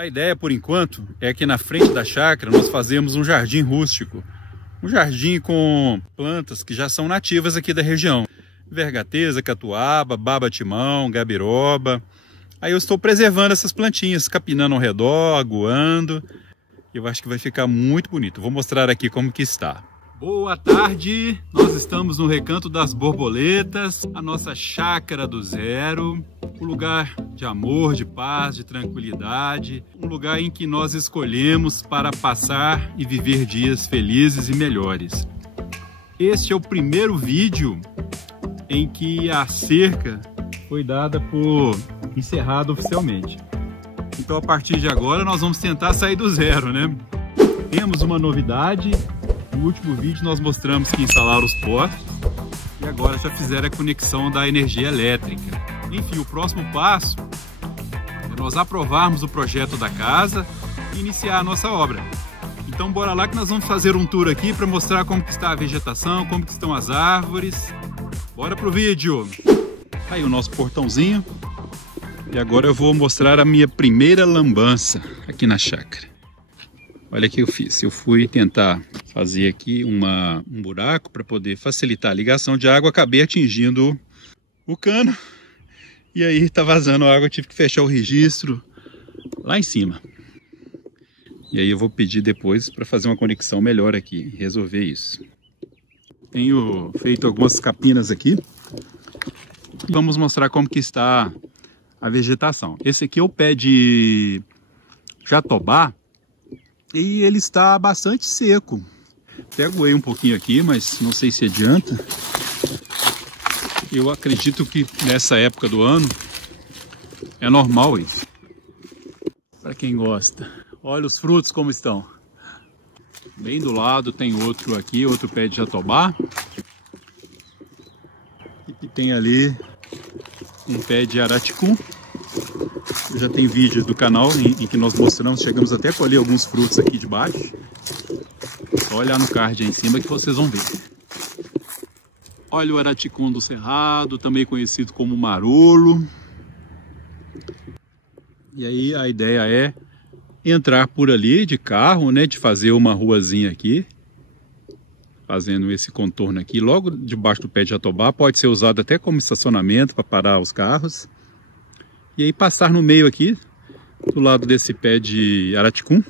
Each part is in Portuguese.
A ideia, por enquanto, é que na frente da chácara nós fazemos um jardim rústico. Um jardim com plantas que já são nativas aqui da região. Vergateza, catuaba, baba-timão, gabiroba. Aí eu estou preservando essas plantinhas, capinando ao redor, aguando. Eu acho que vai ficar muito bonito. Vou mostrar aqui como que está. Boa tarde! Nós estamos no Recanto das Borboletas, a nossa chácara do zero. Um lugar de amor, de paz, de tranquilidade. Um lugar em que nós escolhemos para passar e viver dias felizes e melhores. Este é o primeiro vídeo em que a cerca foi dada por encerrada oficialmente. Então a partir de agora nós vamos tentar sair do zero, né? Temos uma novidade. No último vídeo nós mostramos que instalaram os postes e agora já fizeram a conexão da energia elétrica. Enfim, o próximo passo é nós aprovarmos o projeto da casa e iniciar a nossa obra. Então bora lá que nós vamos fazer um tour aqui para mostrar como que está a vegetação, como que estão as árvores. Bora pro vídeo! Aí o nosso portãozinho. E agora eu vou mostrar a minha primeira lambança aqui na chácara. Olha o que eu fiz. Eu fui tentar fazer aqui um buraco para poder facilitar a ligação de água. Acabei atingindo o cano. E aí tá vazando água. Eu tive que fechar o registro lá em cima. E aí eu vou pedir depois para fazer uma conexão melhor aqui. Resolver isso. Tenho feito algumas capinas aqui. Vamos mostrar como que está a vegetação. Esse aqui é o pé de jatobá. E ele está bastante seco. Pego ele um pouquinho aqui, mas não sei se adianta. Eu acredito que nessa época do ano é normal isso. Para quem gosta. Olha os frutos como estão. Bem do lado tem outro aqui, outro pé de jatobá. E tem ali um pé de araticum. Já tem vídeo do canal em que nós mostramos, chegamos até a colher alguns frutos aqui de baixo. Só olhar no card aí em cima que vocês vão ver. Olha o araticum do cerrado, também conhecido como marolo. E aí a ideia é entrar por ali de carro, né, de fazer uma ruazinha aqui. Fazendo esse contorno aqui, logo debaixo do pé de jatobá, pode ser usado até como estacionamento para parar os carros. E aí passar no meio aqui, do lado desse pé de araticum.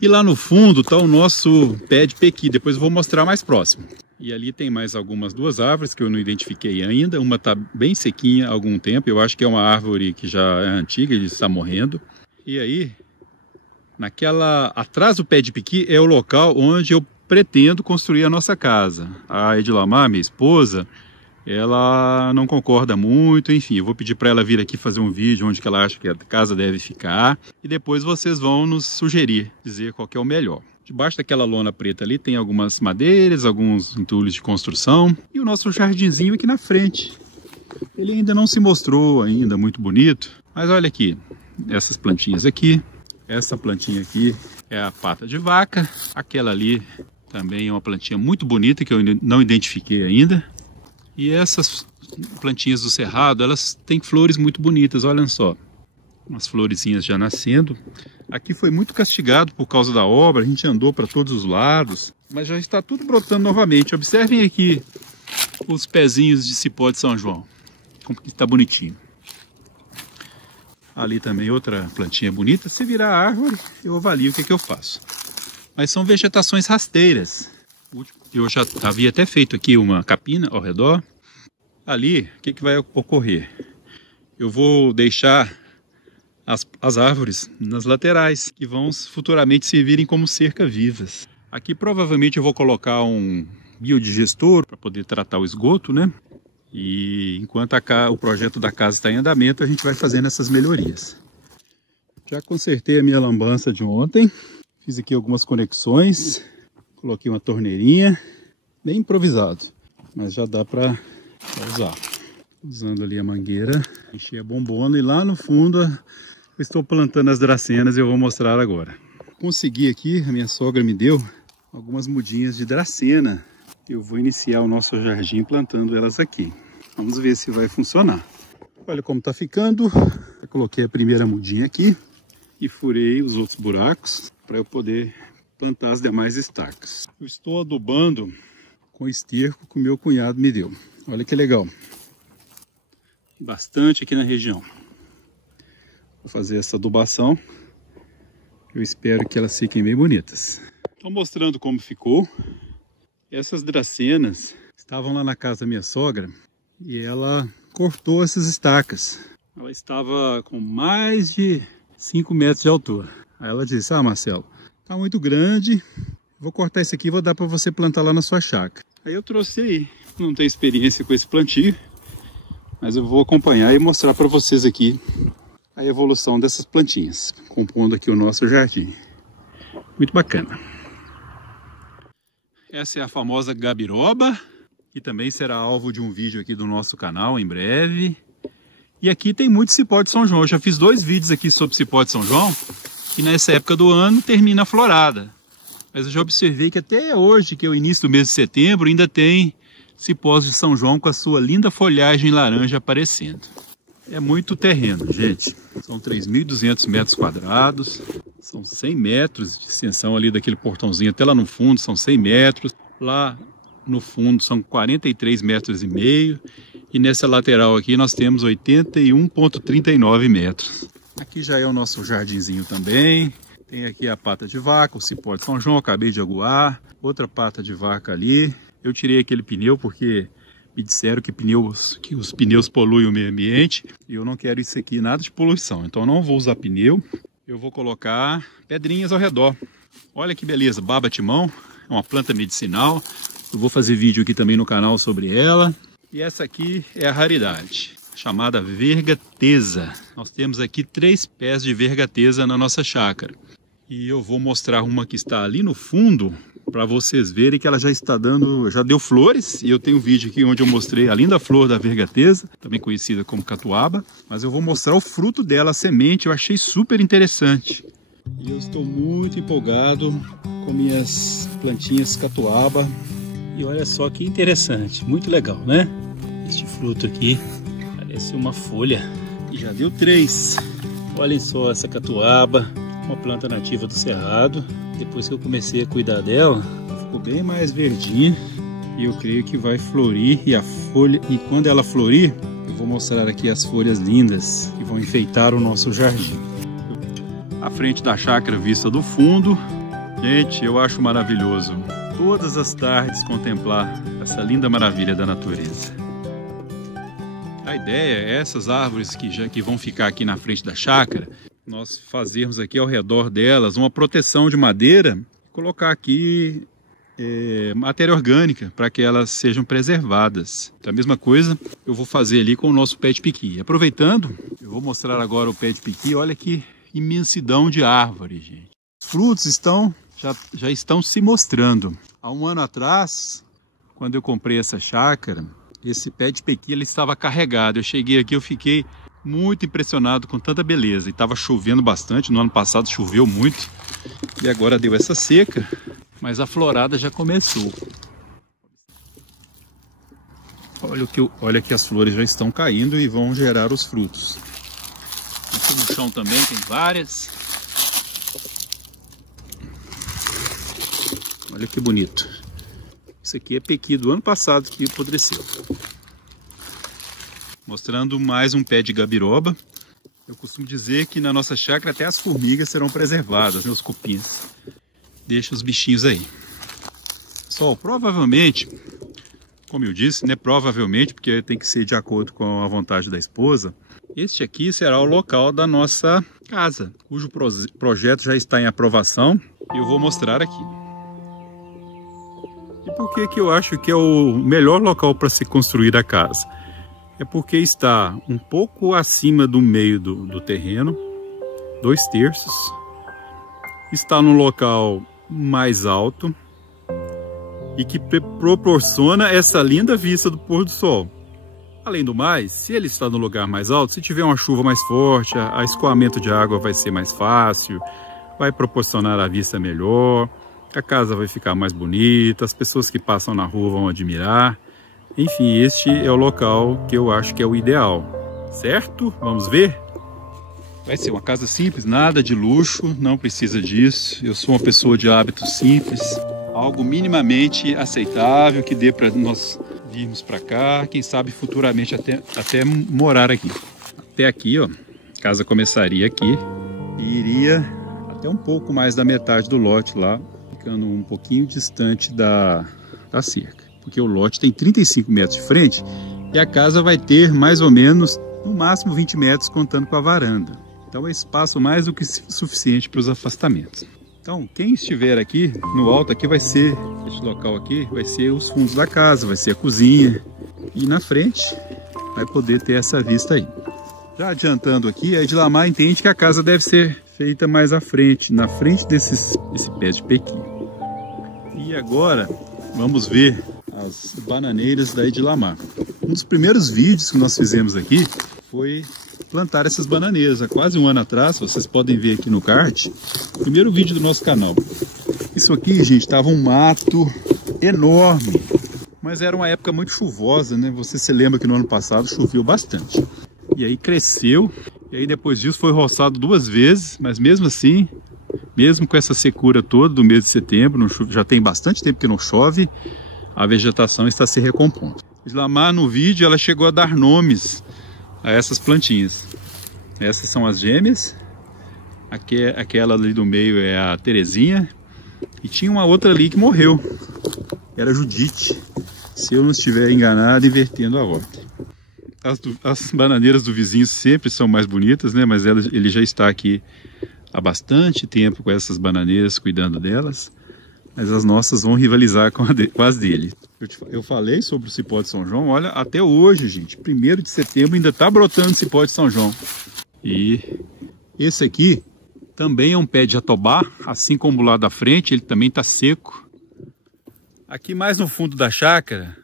E lá no fundo está o nosso pé de pequi, depois eu vou mostrar mais próximo. E ali tem mais duas árvores que eu não identifiquei ainda. Uma está bem sequinha há algum tempo, eu acho que é uma árvore que já é antiga e está morrendo. E aí, atrás do pé de pequi é o local onde eu pretendo construir a nossa casa. A Edilamar, minha esposa, ela não concorda muito, enfim, eu vou pedir para ela vir aqui fazer um vídeo onde que ela acha que a casa deve ficar e depois vocês vão nos sugerir, dizer qual que é o melhor. Debaixo daquela lona preta ali tem algumas madeiras, alguns entulhos de construção e o nosso jardinzinho aqui na frente. Ele ainda não se mostrou ainda muito bonito, mas olha aqui, essas plantinhas aqui, essa plantinha aqui é a pata de vaca, aquela ali também é uma plantinha muito bonita que eu não identifiquei ainda. E essas plantinhas do cerrado, elas têm flores muito bonitas, olhem só. Umas florezinhas já nascendo. Aqui foi muito castigado por causa da obra, a gente andou para todos os lados, mas já está tudo brotando novamente. Observem aqui os pezinhos de cipó de São João, como que está bonitinho. Ali também outra plantinha bonita. Se virar árvore, eu avalio o que eu faço. Mas são vegetações rasteiras. Eu já havia até feito aqui uma capina ao redor. Ali, o que vai ocorrer? Eu vou deixar as árvores nas laterais, que vão futuramente servirem como cerca vivas. Aqui provavelmente eu vou colocar um biodigestor para poder tratar o esgoto, né? E enquanto o projeto da casa está em andamento, a gente vai fazendo essas melhorias. Já consertei a minha lambança de ontem. Fiz aqui algumas conexões. Coloquei uma torneirinha, bem improvisado, mas já dá para usar. Usando ali a mangueira, enchi a bombona e lá no fundo eu estou plantando as dracenas e eu vou mostrar agora. Consegui aqui, a minha sogra me deu algumas mudinhas de dracena. Eu vou iniciar o nosso jardim plantando elas aqui. Vamos ver se vai funcionar. Olha como está ficando. Eu coloquei a primeira mudinha aqui e furei os outros buracos para eu poder plantar as demais estacas. Eu estou adubando com esterco que o meu cunhado me deu. Olha que legal. Bastante aqui na região. Vou fazer essa adubação. Eu espero que elas fiquem bem bonitas. Estou mostrando como ficou. Essas dracenas estavam lá na casa da minha sogra e ela cortou essas estacas. Ela estava com mais de 5 metros de altura. Aí ela disse: ah, Marcelo, tá muito grande, vou cortar isso aqui e vou dar para você plantar lá na sua chácara. Aí eu trouxe aí. Não tenho experiência com esse plantio, mas eu vou acompanhar e mostrar para vocês aqui a evolução dessas plantinhas, compondo aqui o nosso jardim. Muito bacana. Essa é a famosa gabiroba, que também será alvo de um vídeo aqui do nosso canal em breve. E aqui tem muito cipó de São João. Eu já fiz 2 vídeos aqui sobre cipó de São João, e nessa época do ano termina a florada. Mas eu já observei que até hoje, que é o início do mês de setembro, ainda tem cipós de São João com a sua linda folhagem laranja aparecendo. É muito terreno, gente. São 3.200 metros quadrados, são 100 metros de extensão ali daquele portãozinho até lá no fundo, são 100 metros. Lá no fundo são 43,5 metros. E nessa lateral aqui nós temos 81,39 metros. Aqui já é o nosso jardinzinho também. Tem aqui a pata de vaca, o cipó de São João, acabei de aguar. Outra pata de vaca ali. Eu tirei aquele pneu porque me disseram que os pneus poluem o meio ambiente. E eu não quero isso aqui, nada de poluição. Então eu não vou usar pneu. Eu vou colocar pedrinhas ao redor. Olha que beleza, baba-timão. É uma planta medicinal. Eu vou fazer vídeo aqui também no canal sobre ela. E essa aqui é a raridade, chamada vergateza. Nós temos aqui 3 pés de vergateza na nossa chácara. E eu vou mostrar uma que está ali no fundo, para vocês verem que ela já está dando, já deu flores. E eu tenho um vídeo aqui onde eu mostrei a linda flor da vergateza, também conhecida como catuaba. Mas eu vou mostrar o fruto dela, a semente, eu achei super interessante. E eu estou muito empolgado com minhas plantinhas catuaba. E olha só que interessante, muito legal, né? Este fruto aqui parece uma folha e já deu 3. Olhem só essa catuaba, uma planta nativa do cerrado. Depois que eu comecei a cuidar dela, ficou bem mais verdinha e eu creio que vai florir. E a folha, e quando ela florir, eu vou mostrar aqui as folhas lindas que vão enfeitar o nosso jardim. A frente da chácara vista do fundo, gente, eu acho maravilhoso todas as tardes contemplar essa linda maravilha da natureza. A ideia é essas árvores que vão ficar aqui na frente da chácara, nós fazermos aqui ao redor delas uma proteção de madeira, colocar aqui matéria orgânica para que elas sejam preservadas. Então, a mesma coisa eu vou fazer ali com o nosso pé de piqui. Aproveitando, eu vou mostrar agora o pé de piqui. Olha que imensidão de árvore, gente. Os frutos já estão se mostrando. Há um ano atrás, quando eu comprei essa chácara, esse pé de piqui ele estava carregado. Eu cheguei aqui, eu fiquei muito impressionado com tanta beleza. E estava chovendo bastante, no ano passado choveu muito. E agora deu essa seca, mas a florada já começou. Olha que as flores já estão caindo e vão gerar os frutos. Aqui no chão também tem várias. Olha que bonito. Isso aqui é pequi do ano passado que apodreceu. Mostrando mais um pé de gabiroba. Eu costumo dizer que na nossa chácara até as formigas serão preservadas, né, os cupins. Deixa os bichinhos aí. Pessoal, provavelmente, como eu disse, né, provavelmente, porque tem que ser de acordo com a vontade da esposa, este aqui será o local da nossa casa, cujo projeto já está em aprovação e eu vou mostrar aqui. E por que eu acho que é o melhor local para se construir a casa? É porque está um pouco acima do meio do terreno, 2/3, está num local mais alto e que proporciona essa linda vista do pôr do sol. Além do mais, se ele está no lugar mais alto, se tiver uma chuva mais forte, o escoamento de água vai ser mais fácil, vai proporcionar a vista melhor, a casa vai ficar mais bonita, as pessoas que passam na rua vão admirar. Enfim, este é o local que eu acho que é o ideal, certo? Vamos ver? Vai ser uma casa simples, nada de luxo, não precisa disso. Eu sou uma pessoa de hábitos simples, algo minimamente aceitável que dê para nós virmos para cá, quem sabe futuramente até morar aqui. Até aqui, ó, a casa começaria aqui e iria até um pouco mais da metade do lote lá, ficando um pouquinho distante da cerca, porque o lote tem 35 metros de frente e a casa vai ter mais ou menos, no máximo 20 metros contando com a varanda. Então é espaço mais do que suficiente para os afastamentos. Então quem estiver aqui no alto aqui vai ser, este local aqui vai ser os fundos da casa, vai ser a cozinha e na frente vai poder ter essa vista aí. Já adiantando aqui, a Edilamar entende que a casa deve ser feita mais à frente, na frente desse pé de pequi. E agora vamos ver as bananeiras da Edilamar. Um dos primeiros vídeos que nós fizemos aqui foi plantar essas bananeiras há quase um ano atrás. Vocês podem ver aqui no card, primeiro vídeo do nosso canal. Isso aqui, gente, estava um mato enorme, mas era uma época muito chuvosa, né? Você se lembra que no ano passado choveu bastante. E aí cresceu, e aí depois disso foi roçado 2 vezes, mas mesmo assim, mesmo com essa secura toda do mês de setembro, já tem bastante tempo que não chove, a vegetação está se recompondo. Edilamar, no vídeo, ela chegou a dar nomes a essas plantinhas. Essas são as gêmeas, aquela ali do meio é a Terezinha, e tinha uma outra ali que morreu, era a Judite, se eu não estiver enganado, invertendo a ordem. As bananeiras do vizinho sempre são mais bonitas, né? Mas ele já está aqui há bastante tempo com essas bananeiras, cuidando delas, mas as nossas vão rivalizar com as dele. Eu falei sobre o cipó de São João, olha, até hoje, gente, 1º de setembro ainda está brotando cipó de São João. E esse aqui também é um pé de jatobá, assim como o lado da frente, ele também está seco. Aqui mais no fundo da chácara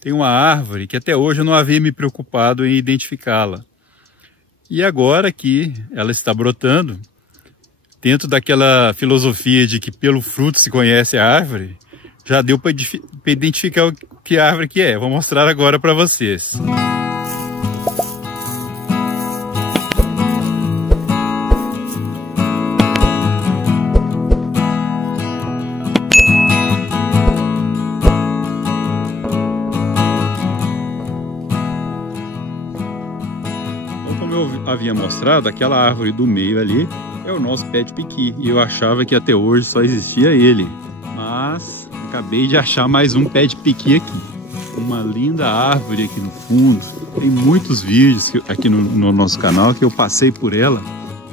tem uma árvore que até hoje eu não havia me preocupado em identificá-la. E agora que ela está brotando, dentro daquela filosofia de que pelo fruto se conhece a árvore, já deu para identificar que árvore que é. Vou mostrar agora para vocês. Então, como eu havia mostrado, aquela árvore do meio ali é o nosso pé de piqui. E eu achava que até hoje só existia ele. Mas acabei de achar mais um pé de piqui aqui. Uma linda árvore aqui no fundo. Tem muitos vídeos aqui no nosso canal que eu passei por ela.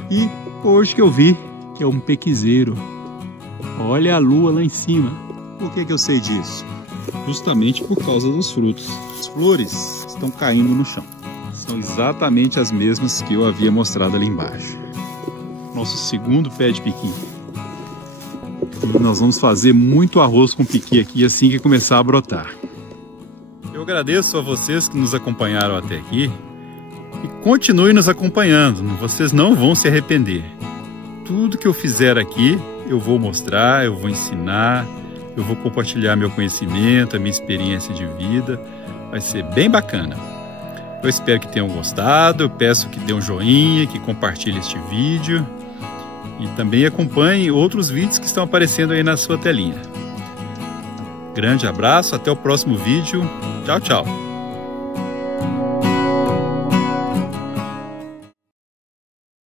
E hoje que eu vi que é um pequizeiro. Olha a lua lá em cima. Por que eu sei disso? Justamente por causa dos frutos. As flores estão caindo no chão. São exatamente as mesmas que eu havia mostrado ali embaixo. Nosso segundo pé de piqui. Nós vamos fazer muito arroz com piqui aqui assim que começar a brotar. Eu agradeço a vocês que nos acompanharam até aqui e continue nos acompanhando, vocês não vão se arrepender. Tudo que eu fizer aqui eu vou mostrar, eu vou ensinar, eu vou compartilhar meu conhecimento, a minha experiência de vida, vai ser bem bacana. Eu espero que tenham gostado, eu peço que dê um joinha, que compartilhe este vídeo. E também acompanhe outros vídeos que estão aparecendo aí na sua telinha. Grande abraço, até o próximo vídeo. Tchau, tchau.